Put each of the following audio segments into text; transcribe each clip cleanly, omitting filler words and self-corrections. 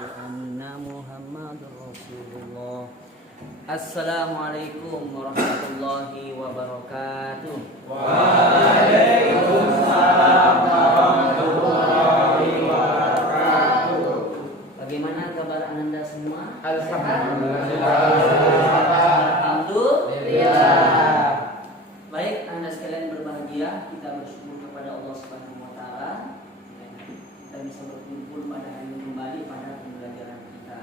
anna Muhammadur Rasulullah. Assalamualaikum warahmatullahi wabarakatuh. Waalaikumsalam warahmatullahi wabarakatuh. Bagaimana kabar Anda semua? Alhamdulillah. Baik, Anda sekalian berbahagia. Kita bersyukur kepada Allah Subhanahu wa taala. Kita bisa berkumpul pada hari ini kembali pada pembelajaran kita.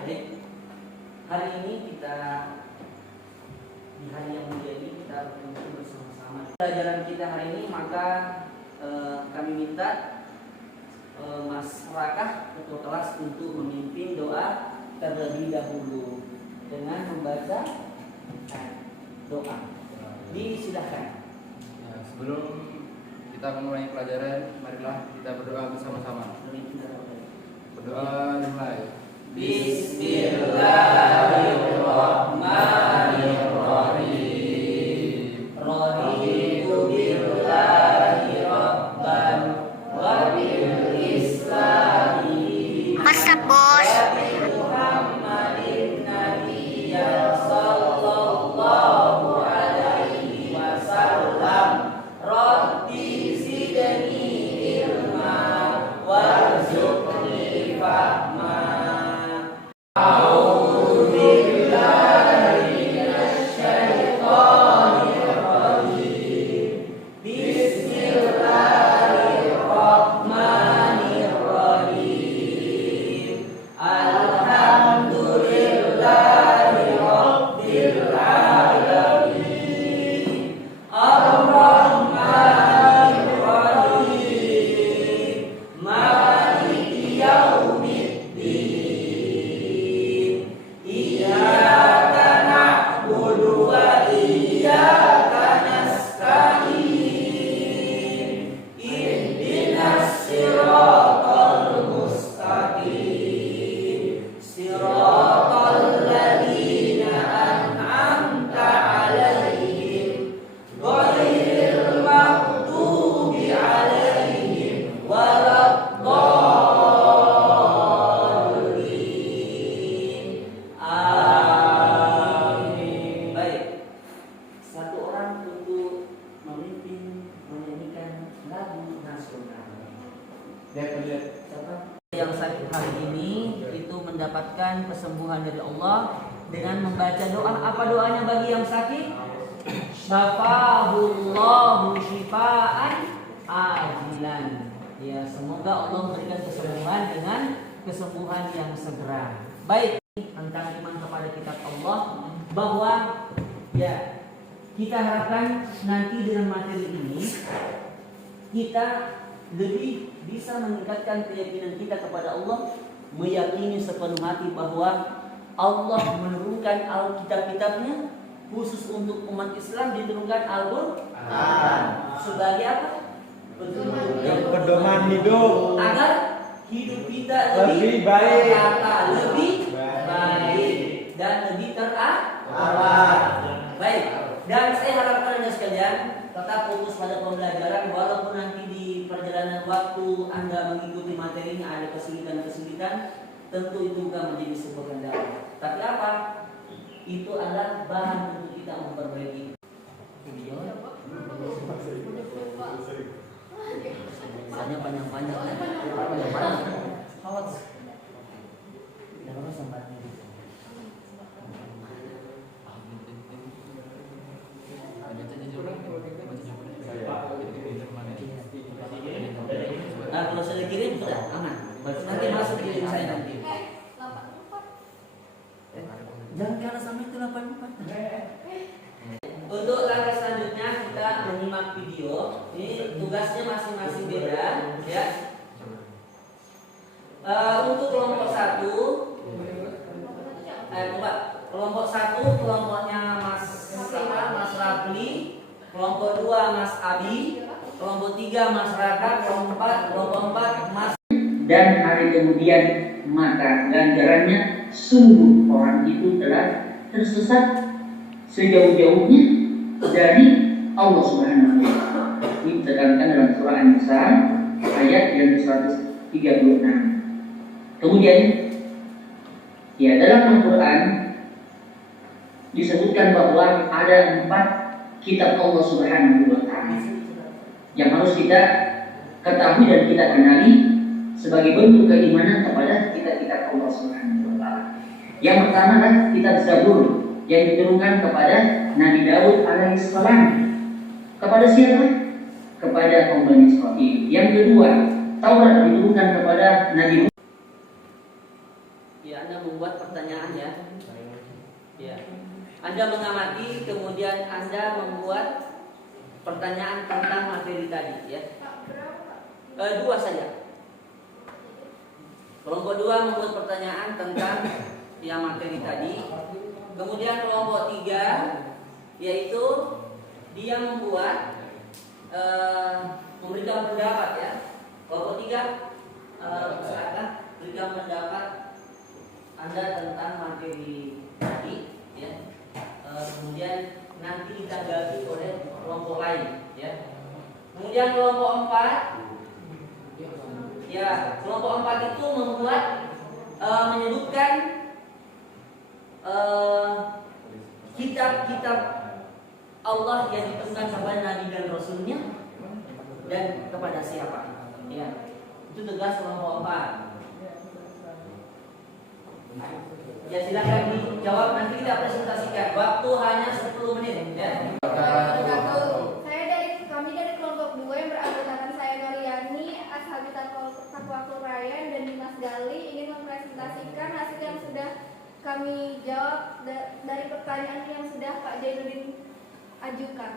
Baik. Hari ini kita di hari yang mulia ini kita berkumpul bersama-sama. Pelajaran kita hari ini maka kami minta Mas Rakah ketua kelas untuk memimpin doa terlebih dahulu dengan membaca doa. Disilahkan. Ya, sebelum kita memulai pelajaran, marilah kita berdoa bersama-sama. Berdoa dimulai. Bismillahirrahmanirrahim. Raditu billahi rabban wa bil islami Masak bos. wa bi Muhammadin nabiyyan sallallahu alaihi wasallam. Rabbi zidni ilma warzuqni fahma. A'udzu billahi minasy syaithanir rajim. Bismillahirrahmanirrahim. Alhamdulillahi rabbil alamin. Ar-Rahmanir Rahim. Maliki yaumiddin. Iyyaka na'budu wa iyyaka nasta'in. Ihdinas siratal mustaqim. Siratal ladzina an'amta 'alaihim ghairil maghdubi 'alaihim waladdallin. Amin. Baik. Satu orang untuk memimpin menyanyikan lagu nasional. Siapa? Yang sakit hari ini itu mendapatkan kesembuhan dari Allah dengan membaca doa. Apa doanya bagi yang sakit? Syafahullahu syifaan ajilan. Ya, semoga Allah memberikan kesembuhan dengan kesembuhan yang segera. Baik, tentang iman kepada kitab Allah, bahwa ya kita harapkan nanti dengan materi ini kita lebih bisa meningkatkan keyakinan kita kepada Allah, meyakini sepenuh hati bahwa Allah menurunkan Alkitab-kitabnya khusus untuk umat Islam, diturunkan Al-Quran sebagai apa? Pedoman hidup Agar hidup kita lebih baik, tertata, lebih baik dan lebih terarah. Baik. Dan saya harapkan Anda sekalian tetap fokus pada pembelajaran, walaupun nanti di perjalanan waktu Anda mengikuti materinya ada kesulitan-kesulitan, tentu itu bukan menjadi sebuah kendala. Tapi apa? Itu adalah bahan untuk kita memperbaiki video. Misalnya panjang-panjang. Awas. Tidak apa sambatnya. Nah, kalau sudah kirim sudah aman. Baru nanti masuk kirim saya nanti. Jangan kalah sama itu 84. Untuk langkah selanjutnya kita menyimak video. Ini tugasnya masing-masing beda, ya. Untuk kelompok 1, coba kelompok 1 kelompoknya Mas Rafli, kelompok 2 Mas Abi, kelompok 3 Mas Raka, kelompok 4 Mas. Dan hari kemudian maka ganjarannya sungguh orang itu telah tersesat sejauh-jauhnya dari Allah Subhanahu wa taala. Ini ditekankan dalam surah An-Nisa ayat yang 136. Kemudian ya dalam Al-Quran disebutkan bahwa ada 4 kitab Allah Subhanahu wa Ta'ala yang harus kita ketahui dan kita kenali sebagai bentuk keimanan kepada kitab-kitab Allah Subhanahu wa Ta'ala. Yang pertama adalah kitab Zabur yang diturunkan kepada Nabi Daud alaihissalam. Kepada siapa? Kepada kaum Bani Israil. Yang kedua, Taurat diturunkan kepada Nabi Musa. Ya, Anda membuat pertanyaan ya. Ya. Anda mengamati, kemudian Anda membuat pertanyaan tentang materi tadi ya. 2 saja. Kelompok 2 membuat pertanyaan tentang yang materi tadi. Kemudian kelompok 3 yaitu dia membuat memberikan pendapat ya. Kelompok 3 silakan berikan pendapat Anda tentang materi tadi ya. Kemudian nanti ditanggapi oleh kelompok lain ya. Kemudian kelompok 4 ya, kelompok 4 itu membuat menyebutkan kitab-kitab Allah yang diturunkan kepada Nabi dan Rasulnya dan kepada siapa ya. Itu tegas kelompok 4. Ya silakan dijawab, nanti kita presentasikan. Waktu hanya 10 menit ya. Kami dari kelompok 2 yang beranggotakan saya Noriani, Ashabi Taqwa Klurayan dan Dimas Gali ingin mempresentasikan hasil yang sudah kami jawab dari pertanyaan yang sudah Pak Jainuddin ajukan.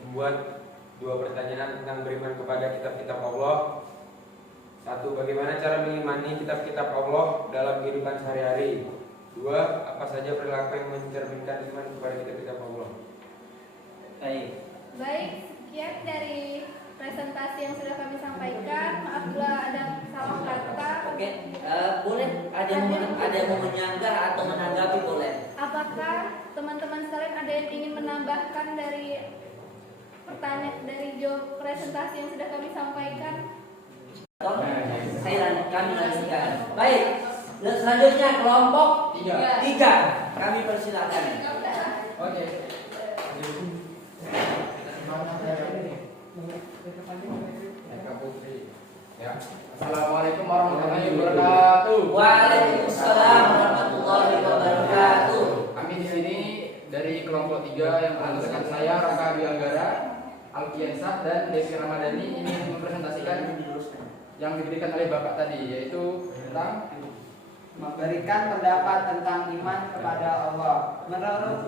Membuat 2 pertanyaan tentang beriman kepada kitab-kitab Allah. 1. Bagaimana cara mengimani kitab-kitab Allah dalam kehidupan sehari-hari? 2. Apa saja perilaku yang mencerminkan iman kepada kitab-kitab Allah? Baik, sekian dari presentasi yang sudah kami sampaikan. Maaf bila ada salah kata. Oke, boleh ada yang mau menyanggah atau menanggapi boleh. Apakah teman-teman sekalian ada yang ingin menambahkan dari pertanyaan dari jawab presentasi yang sudah kami sampaikan? Kami lanjutkan. Baik, selanjutnya kelompok 3. Kami persilakan. Oke. Ya. Assalamualaikum warahmatullahi wabarakatuh. Waalaikumsalam warahmatullahi wabarakatuh. Kami di sini dari kelompok 3 yang beranggotakan saya Raka Bianggara, Alkiansah dan Devi Ramadhani ingin mempresentasikan yang diberikan oleh Bapak tadi, yaitu tentang memberikan pendapat tentang iman kepada Allah.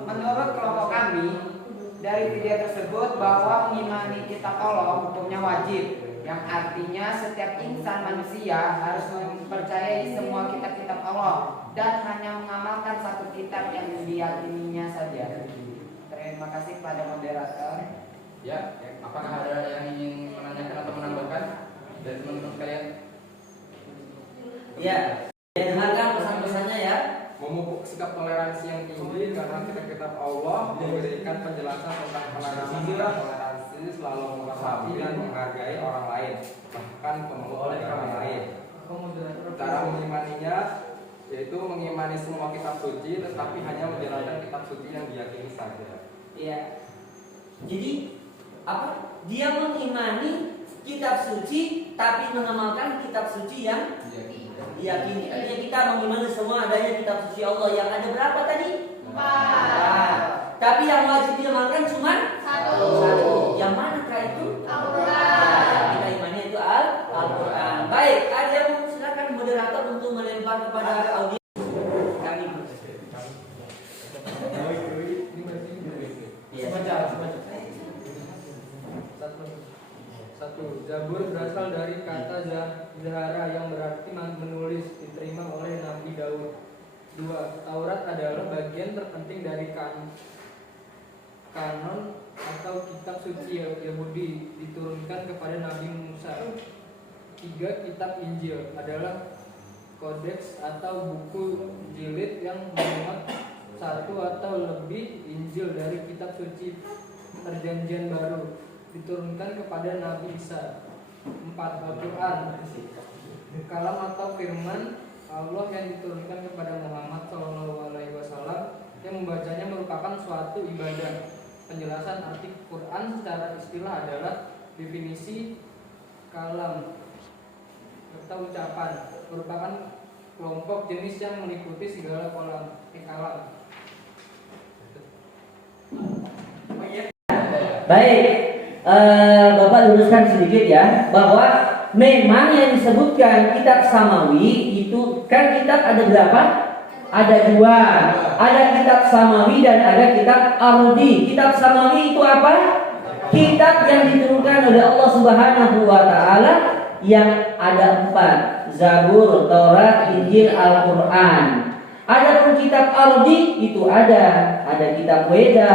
Menurut kelompok kami, dari video tersebut bahwa mengimani kitab Allah hukumnya wajib, yang artinya setiap insan manusia harus mempercayai semua kitab-kitab Allah dan hanya mengamalkan satu kitab yang diyakininya saja. Terima kasih kepada moderator. ya, apakah ada yang ingin menanyakan atau menambahkan dari teman-teman sekalian? Ya, dengarkan pesan-pesannya ya. Memupuk sikap toleransi yang tinggi karena kitab-kitab Allah memberikan penjelasan tentang pelarangan sikap toleransi, selalu menghormati dan menghargai orang lain, bahkan pemeluk agama lain. Cara mengimaninya yaitu mengimani semua kitab suci, tetapi hanya menjalankan kitab suci yang diyakini saja. Ya. Jadi apa? Dia mengimani kitab suci tapi mengamalkan kitab suci yang diyakini. Artinya kita mengimani semua adanya kitab suci Allah yang ada berapa tadi? 4. Tapi yang wajib diamalkan cuma 1. Yang manakah itu? Al-Quran. Kita imani itu Al-Quran. Baik, ada yang silakan moderator untuk melempar kepada audiens kami. Satu, Zabur berasal dari kata Zahara yang berarti menulis, diterima oleh Nabi Daud. 2. Taurat adalah bagian terpenting dari kanon atau kitab suci Yahudi, diturunkan kepada Nabi Musa. 3. Kitab Injil adalah kodeks atau buku jilid yang memuat satu atau lebih Injil dari kitab suci Perjanjian Baru, diturunkan kepada Nabi Isa. 4. Al-Quran, kalam atau firman Allah yang diturunkan kepada Muhammad SAW, yang membacanya merupakan suatu ibadah. Penjelasan arti Quran secara istilah adalah definisi kalam atau ucapan, merupakan kelompok jenis yang meliputi segala kalam. Baik, Bapak luruskan sedikit ya, bahwa memang yang disebutkan kitab samawi itu kan kitab ada berapa? Ada 2. Ada kitab samawi dan ada kitab ardi. Kitab samawi itu apa? Kitab yang diturunkan oleh Allah Subhanahu wa taala yang ada 4. Zabur, Taurat, Injil, Al-Qur'an. Adapun kitab ardi itu ada kitab Weda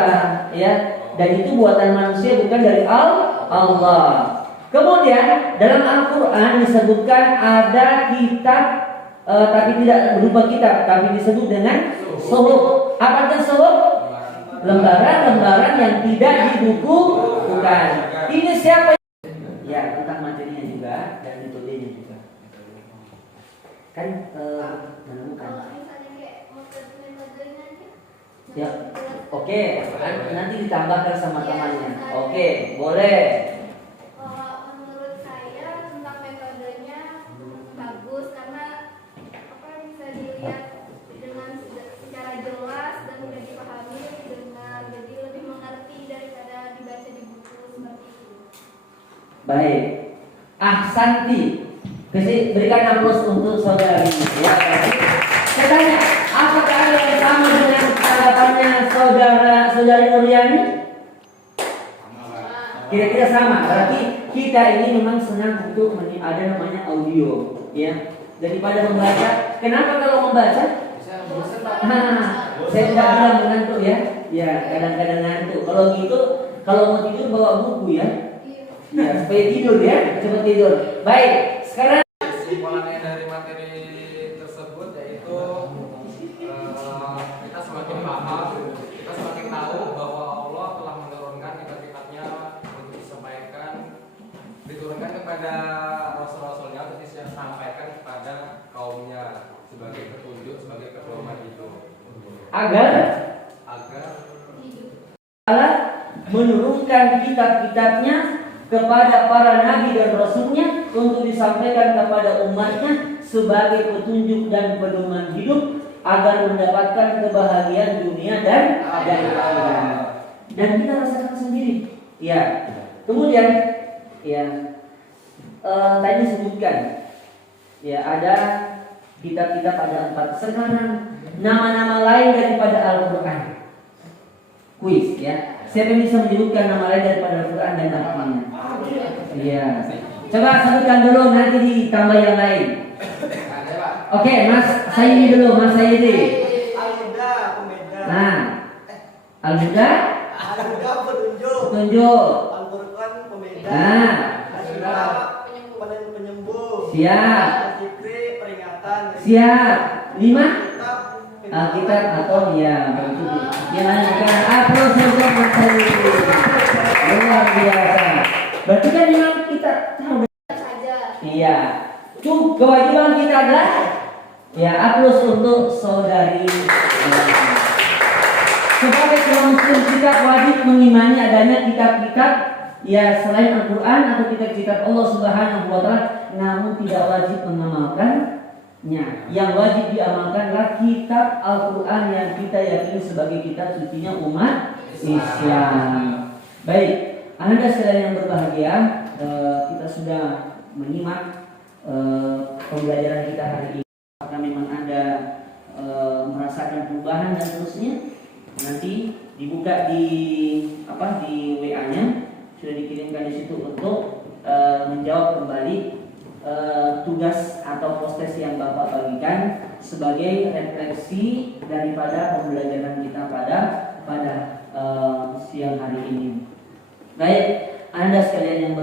ya, dan itu buatan manusia bukan dari Allah. Kemudian dalam Al-Qur'an disebutkan ada kitab tapi tidak berupa kitab, tapi disebut dengan suhuf. Apa itu suhuf? Lembaran-lembaran yang tidak dibukukan. Ini siapa? Ya, tentang materinya juga dan metodenya juga. Kan menemukan. Kalau misalnya kayak metodenya Ya, oke. Nanti ditambahkan sama temannya. Oke, boleh. Kalau menurut saya tentang metodenya bagus karena apa bisa dilihat dengan secara jelas dan mudah dipahami didengar, jadi lebih mengerti daripada dibaca di buku seperti itu. Baik. Ahsanti. Berikan aplaus untuk saudari ya. Saya tanya, apakah ada yang sama dengan tanggapannya saudari Nuryani? Kira-kira sama. Berarti kita ini memang senang untuk ada namanya audio ya. Daripada membaca. Kenapa kalau membaca? Saya tidak bilang mengantuk ya. Ya, kadang-kadang ngantuk. Kalau gitu, kalau mau tidur bawa buku ya. Ya, supaya tidur ya, cepat tidur. Baik, sekarang Kesimpulannya dari materi tersebut yaitu kita semakin paham, kita semakin tahu bahwa Allah telah menurunkan kitab-kitabnya untuk diturunkan kepada rasul-rasulnya untuk disampaikan kepada kaumnya sebagai petunjuk, sebagai pedoman hidup. agar Allah menurunkan kitab-kitabnya kepada para nabi dan rasulnya untuk disampaikan kepada umatnya sebagai petunjuk dan pedoman hidup agar mendapatkan kebahagiaan dunia dan akhirat. Dan kita rasakan sendiri. Ya. Kemudian ya tadi sebutkan ya ada kitab-kitab ada 4. Sekarang nama-nama lain daripada Al-Qur'an. Kuis ya. Siapa yang bisa menyebutkan nama lain daripada Al-Qur'an dan artinya? Iya. Coba sebutkan dulu, nanti ditambah yang lain. Oke, Mas Sayyidi dulu, Mas Sayyidi. Al-Huda, pembeda. Nah, Al-Huda petunjuk. Al-Quran, pembeda. Nah, Al-Huda, penyembuh. siap. Al-Zikri, peringatan. Siap. 5 Kitab, Alkitab atau ya begitu. Yang lainkan aplaus untuk Mas Sayyidi. Luar biasa. Berarti kan memang kita tahu Saja. iya. Tuh kewajiban kita adalah ya aplaus untuk saudari. Sebagai kaum muslim kita wajib mengimani adanya kitab-kitab ya selain Al-Qur'an atau kitab-kitab Allah Subhanahu wa taala, namun tidak wajib mengamalkannya. Yang wajib diamalkanlah kitab Al-Qur'an yang kita yakini sebagai kitab sucinya umat Islam. Baik, Anda sekalian yang berbahagia, kita sudah menyimak pembelajaran kita hari ini. Apakah memang Anda merasakan perubahan dan seterusnya? Nanti dibuka di WA-nya sudah dikirimkan di situ untuk menjawab kembali tugas atau postes yang Bapak bagikan sebagai refleksi daripada pembelajaran kita pada siang hari ini. Baik, Anda sekalian yang